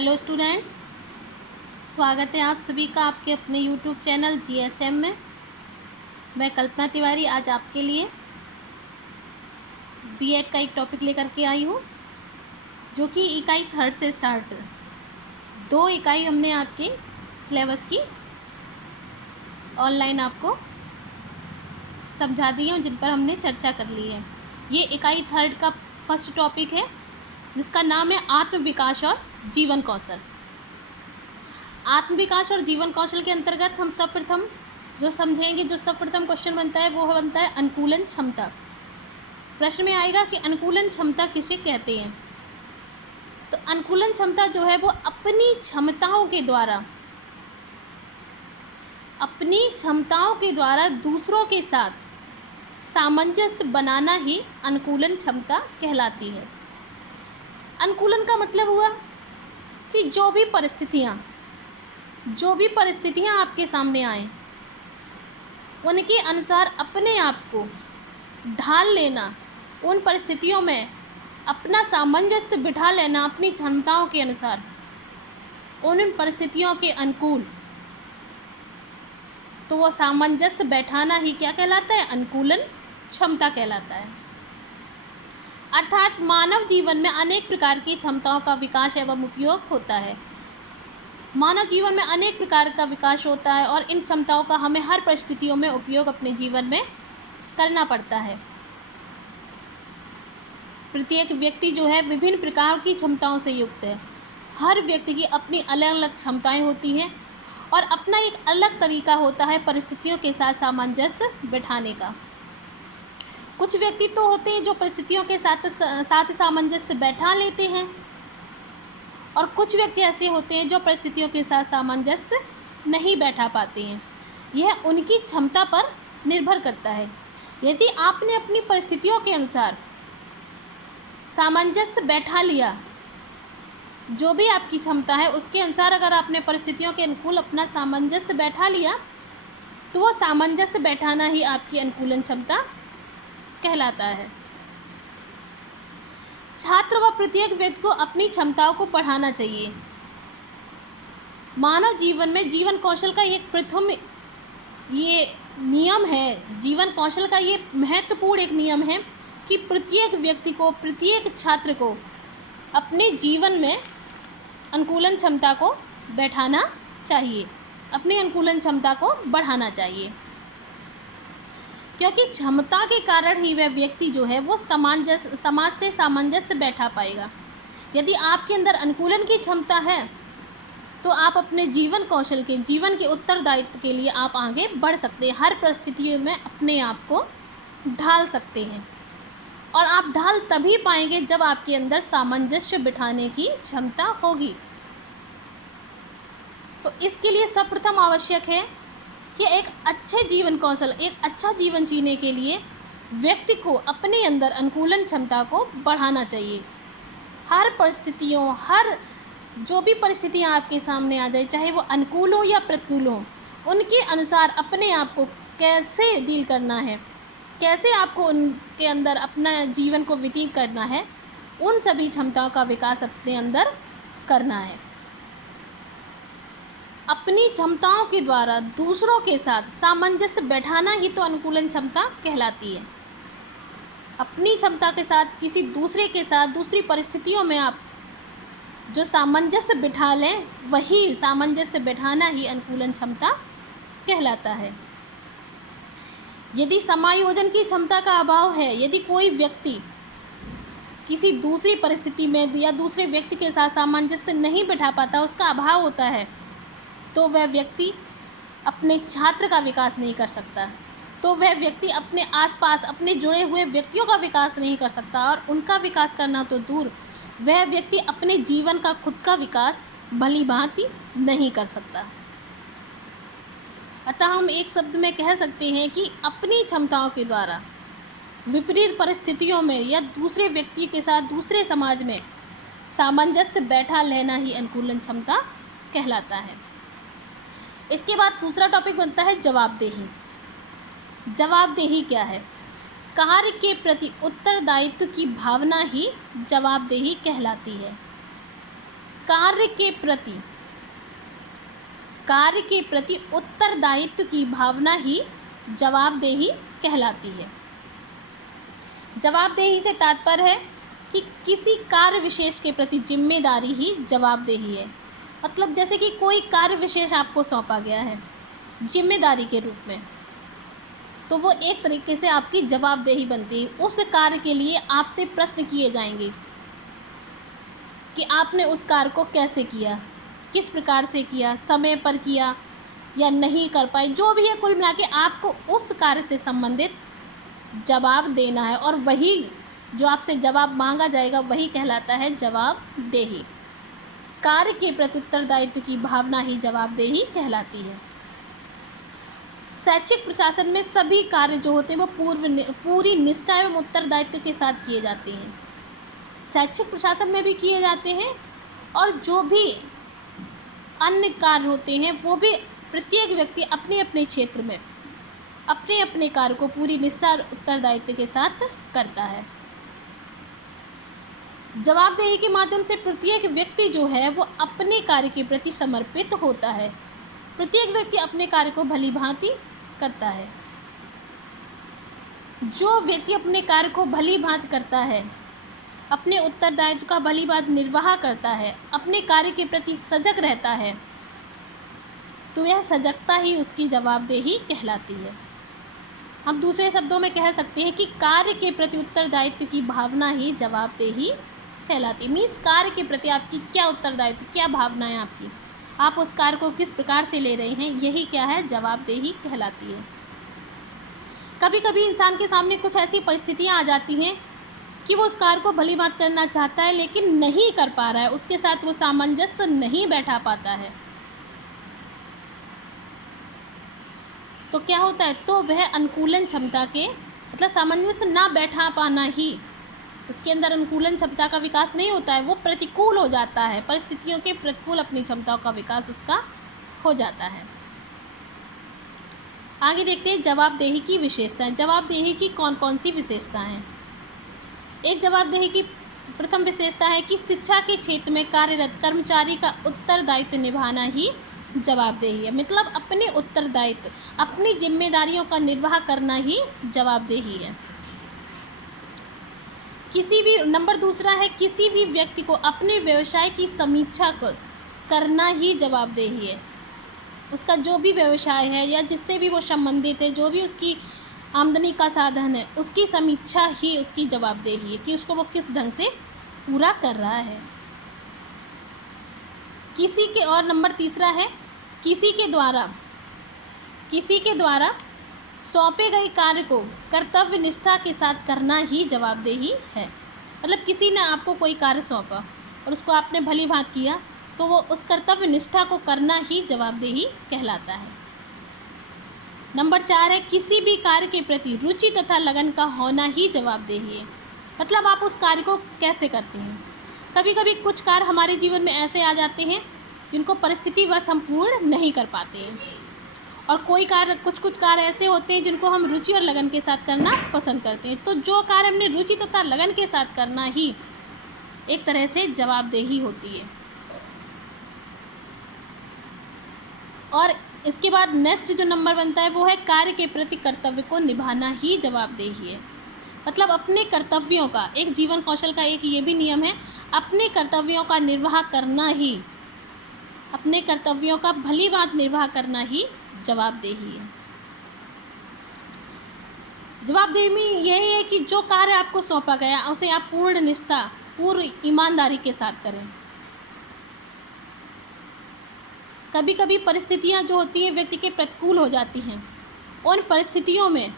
Hello students, स्वागत है आप सभी का आपके अपने यूट्यूब चैनल जीएसएम में। मैं कल्पना तिवारी आज आपके लिए बीएड का एक टॉपिक लेकर के आई हूँ, जो कि इकाई 3 से स्टार्ट 2 इकाई हमने आपके सिलेबस की ऑनलाइन आपको समझा दी है, जिन पर हमने चर्चा कर ली है। ये इकाई 3 का फर्स्ट टॉपिक है, जिसका नाम है आत्मविकास और जीवन कौशल। आत्मविकास और जीवन कौशल के अंतर्गत हम सर्वप्रथम जो समझेंगे, जो सर्वप्रथम क्वेश्चन बनता है वो बनता है अनुकूलन क्षमता। प्रश्न में आएगा कि अनुकूलन क्षमता किसे कहते हैं। तो अनुकूलन क्षमता जो है वो अपनी क्षमताओं के द्वारा दूसरों के साथ सामंजस्य बनाना ही अनुकूलन क्षमता कहलाती है। अनुकूलन का मतलब हुआ कि जो भी परिस्थितियाँ आपके सामने आए, उनके अनुसार अपने आप को ढाल लेना, उन परिस्थितियों में अपना सामंजस्य बिठा लेना अपनी क्षमताओं के अनुसार, उन परिस्थितियों के अनुकूल। तो वो सामंजस्य बैठाना ही क्या कहलाता है? अनुकूलन क्षमता कहलाता है। अर्थात मानव जीवन में अनेक प्रकार की क्षमताओं का विकास एवं उपयोग होता है। मानव जीवन में अनेक प्रकार का विकास होता है और इन क्षमताओं का हमें हर परिस्थितियों में उपयोग अपने जीवन में करना पड़ता है। प्रत्येक व्यक्ति जो है विभिन्न प्रकार की क्षमताओं से युक्त है। हर व्यक्ति की अपनी अलग अलग क्षमताएं होती हैं और अपना एक अलग तरीका होता है परिस्थितियों के साथ सामंजस्य बिठाने का। कुछ व्यक्ति तो होते हैं जो परिस्थितियों के साथ सामंजस्य बैठा लेते हैं, और कुछ व्यक्ति ऐसे होते हैं जो परिस्थितियों के साथ सामंजस्य नहीं बैठा पाते हैं। यह उनकी क्षमता पर निर्भर करता है। यदि आपने अपनी परिस्थितियों के अनुसार सामंजस्य बैठा लिया, जो भी आपकी क्षमता है उसके अनुसार अगर आपने परिस्थितियों के अनुकूल अपना सामंजस्य बैठा लिया, तो वो सामंजस्य बैठाना ही आपकी अनुकूलन क्षमता कहलाता है। छात्र व प्रत्येक व्यक्ति को अपनी क्षमताओं को बढ़ाना चाहिए। मानव जीवन में जीवन कौशल का एक प्रथम ये नियम है, जीवन कौशल का ये महत्वपूर्ण एक नियम है कि प्रत्येक व्यक्ति को, प्रत्येक छात्र को अपने जीवन में अनुकूलन क्षमता को बैठाना चाहिए, अपनी अनुकूलन क्षमता को बढ़ाना चाहिए, क्योंकि क्षमता के कारण ही वह व्यक्ति जो है वो समाज से सामंजस्य बैठा पाएगा। यदि आपके अंदर अनुकूलन की क्षमता है तो आप अपने जीवन कौशल के, जीवन के उत्तरदायित्व के लिए आप आगे बढ़ सकते हैं। हर परिस्थितियों में अपने आप को ढाल सकते हैं, और आप ढाल तभी पाएंगे जब आपके अंदर सामंजस्य बिठाने की क्षमता होगी। तो इसके लिए सर्वप्रथम आवश्यक है कि एक अच्छे जीवन कौशल, एक अच्छा जीवन जीने के लिए व्यक्ति को अपने अंदर अनुकूलन क्षमता को बढ़ाना चाहिए। हर परिस्थितियों, हर जो भी परिस्थितियाँ आपके सामने आ जाए, चाहे वो अनुकूल हो या प्रतिकूल हो, उनके अनुसार अपने आप को कैसे डील करना है, कैसे आपको उनके अंदर अपना जीवन को व्यतीत करना है, उन सभी क्षमताओं का विकास अपने अंदर करना है। अपनी क्षमताओं के द्वारा दूसरों के साथ सामंजस्य बैठाना ही तो अनुकूलन क्षमता कहलाती है। अपनी क्षमता के साथ किसी दूसरे के साथ, दूसरी परिस्थितियों में आप जो सामंजस्य बिठा लें, वही सामंजस्य बैठाना ही अनुकूलन क्षमता कहलाता है। यदि समायोजन की क्षमता का अभाव है, यदि कोई व्यक्ति किसी दूसरी परिस्थिति में या दूसरे व्यक्ति के साथ सामंजस्य नहीं बिठा पाता, उसका अभाव होता है, तो वह व्यक्ति अपने छात्र का विकास नहीं कर सकता, तो वह व्यक्ति अपने आसपास अपने जुड़े हुए व्यक्तियों का विकास नहीं कर सकता, और उनका विकास करना तो दूर, वह व्यक्ति अपने जीवन का खुद का विकास भली भांति नहीं कर सकता। अतः हम एक शब्द में कह सकते हैं कि अपनी क्षमताओं के द्वारा विपरीत परिस्थितियों में या दूसरे व्यक्ति के साथ, दूसरे समाज में सामंजस्य बैठा लेना ही अनुकूलन क्षमता कहलाता है। इसके बाद दूसरा टॉपिक बनता है जवाबदेही। जवाबदेही क्या है? कार्य के प्रति उत्तरदायित्व की भावना ही जवाबदेही कहलाती है। कार्य के प्रति उत्तरदायित्व की भावना ही जवाबदेही कहलाती है। जवाबदेही से तात्पर्य है कि किसी कार्य विशेष के प्रति जिम्मेदारी ही जवाबदेही है। मतलब जैसे कि कोई कार्य विशेष आपको सौंपा गया है जिम्मेदारी के रूप में, तो वो एक तरीके से आपकी जवाबदेही बनती है। उस कार्य के लिए आपसे प्रश्न किए जाएंगे कि आपने उस कार्य को कैसे किया, किस प्रकार से किया, समय पर किया या नहीं कर पाए, जो भी है, कुल मिला के आपको उस कार्य से संबंधित जवाब देना है, और वही जो आपसे जवाब मांगा जाएगा वही कहलाता है जवाबदेही। कार्य के प्रति उत्तरदायित्व की भावना ही जवाबदेही कहलाती है। शैक्षिक प्रशासन में सभी कार्य जो होते हैं वो पूरी निष्ठा एवं उत्तरदायित्व के साथ किए जाते हैं। शैक्षिक प्रशासन में भी किए जाते हैं, और जो भी अन्य कार्य होते हैं वो भी प्रत्येक व्यक्ति अपने अपने क्षेत्र में अपने अपने कार्य को पूरी निष्ठा और उत्तरदायित्व के साथ करता है। जवाबदेही के माध्यम से प्रत्येक व्यक्ति जो है वो अपने कार्य के प्रति समर्पित होता है। प्रत्येक व्यक्ति अपने कार्य को भली भांति करता है। जो व्यक्ति अपने कार्य को भली भांति करता है, अपने उत्तरदायित्व का भली भांति निर्वाह करता है, अपने कार्य के प्रति सजग रहता है, तो यह सजगता ही उसकी जवाबदेही कहलाती है। हम दूसरे शब्दों में कह सकते हैं कि कार्य के प्रति उत्तरदायित्व की भावना ही जवाबदेही कहलाती है। मीन्स कार्य के प्रति आपकी क्या उत्तरदायित्व, क्या भावना है आपकी, आप उस कार्य को किस प्रकार से ले रहे हैं, यही क्या है, जवाबदेही कहलाती है। कभी कभी इंसान के सामने कुछ ऐसी परिस्थितियां आ जाती हैं कि वो उस कार्य को भली भांति करना चाहता है लेकिन नहीं कर पा रहा है, उसके साथ वो सामंजस्य नहीं बैठा पाता है। तो क्या होता है, तो वह अनुकूलन क्षमता के मतलब सामंजस्य ना बैठा पाना ही, उसके अंदर अनुकूलन क्षमता का विकास नहीं होता है, वो प्रतिकूल हो जाता है, परिस्थितियों के प्रतिकूल अपनी क्षमताओं का विकास उसका हो जाता है। आगे देखते हैं जवाबदेही की विशेषताएं। जवाबदेही की कौन कौन सी विशेषताएं हैं। एक जवाबदेही की प्रथम विशेषता है कि शिक्षा के क्षेत्र में कार्यरत कर्मचारी का उत्तरदायित्व निभाना ही जवाबदेही है। मतलब अपने उत्तरदायित्व, अपनी जिम्मेदारियों का निर्वाह करना ही जवाबदेही है। नंबर दूसरा है, किसी भी व्यक्ति को अपने व्यवसाय की समीक्षा करना ही जवाबदेही है। उसका जो भी व्यवसाय है या जिससे भी वो संबंधित है, जो भी उसकी आमदनी का साधन है, उसकी समीक्षा ही उसकी जवाबदेही है कि उसको वो किस ढंग से पूरा कर रहा है। और नंबर तीसरा है, किसी के द्वारा सौंपे गए कार्य को कर्तव्य निष्ठा के साथ करना ही जवाबदेही है। मतलब किसी ने आपको कोई कार्य सौंपा और उसको आपने भली भांति किया, तो वो उस कर्तव्य निष्ठा को करना ही जवाबदेही कहलाता है। नंबर 4 है, किसी भी कार्य के प्रति रुचि तथा लगन का होना ही जवाबदेही है। मतलब आप उस कार्य को कैसे करते हैं। कभी कभी कुछ कार्य हमारे जीवन में ऐसे आ जाते हैं जिनको परिस्थितिवश हम पूर्ण नहीं कर पाते हैं, और कुछ कार्य ऐसे होते हैं जिनको हम रुचि और लगन के साथ करना पसंद करते हैं। तो जो कार्य हमने रुचि तथा लगन के साथ करना ही एक तरह से जवाबदेही होती है। और इसके बाद नेक्स्ट जो नंबर बनता है वो है, कार्य के प्रति कर्तव्य को निभाना ही जवाबदेही है। मतलब अपने कर्तव्यों का, एक जीवन कौशल का एक ये भी नियम है, अपने कर्तव्यों का निर्वाह करना ही, अपने कर्तव्यों का भली भांति निर्वाह करना ही जवाबदेही है। जवाबदेही में यही है कि जो कार्य आपको सौंपा गया उसे आप पूर्ण निष्ठा, पूर्ण ईमानदारी के साथ करें। कभी कभी परिस्थितियां जो होती हैं व्यक्ति के प्रतिकूल हो जाती हैं, उन परिस्थितियों में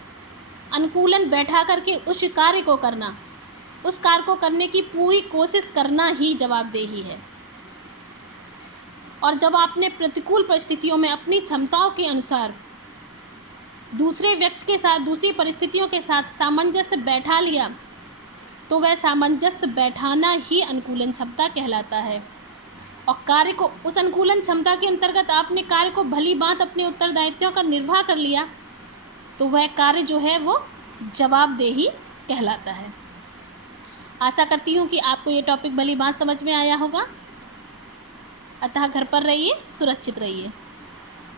अनुकूलन बैठा करके उस कार्य को करना, उस कार्य को करने की पूरी कोशिश करना ही जवाबदेही है। और जब आपने प्रतिकूल परिस्थितियों में अपनी क्षमताओं के अनुसार दूसरे व्यक्ति के साथ, दूसरी परिस्थितियों के साथ सामंजस्य बैठा लिया, तो वह सामंजस्य बैठाना ही अनुकूलन क्षमता कहलाता है। और कार्य को, उस अनुकूलन क्षमता के अंतर्गत आपने कार्य को भली भांति अपने उत्तरदायित्वों का निर्वाह कर लिया, तो वह कार्य जो है वो जवाबदेही कहलाता है। आशा करती हूँ कि आपको ये टॉपिक भली भांति समझ में आया होगा। अतः घर पर रहिए, सुरक्षित रहिए।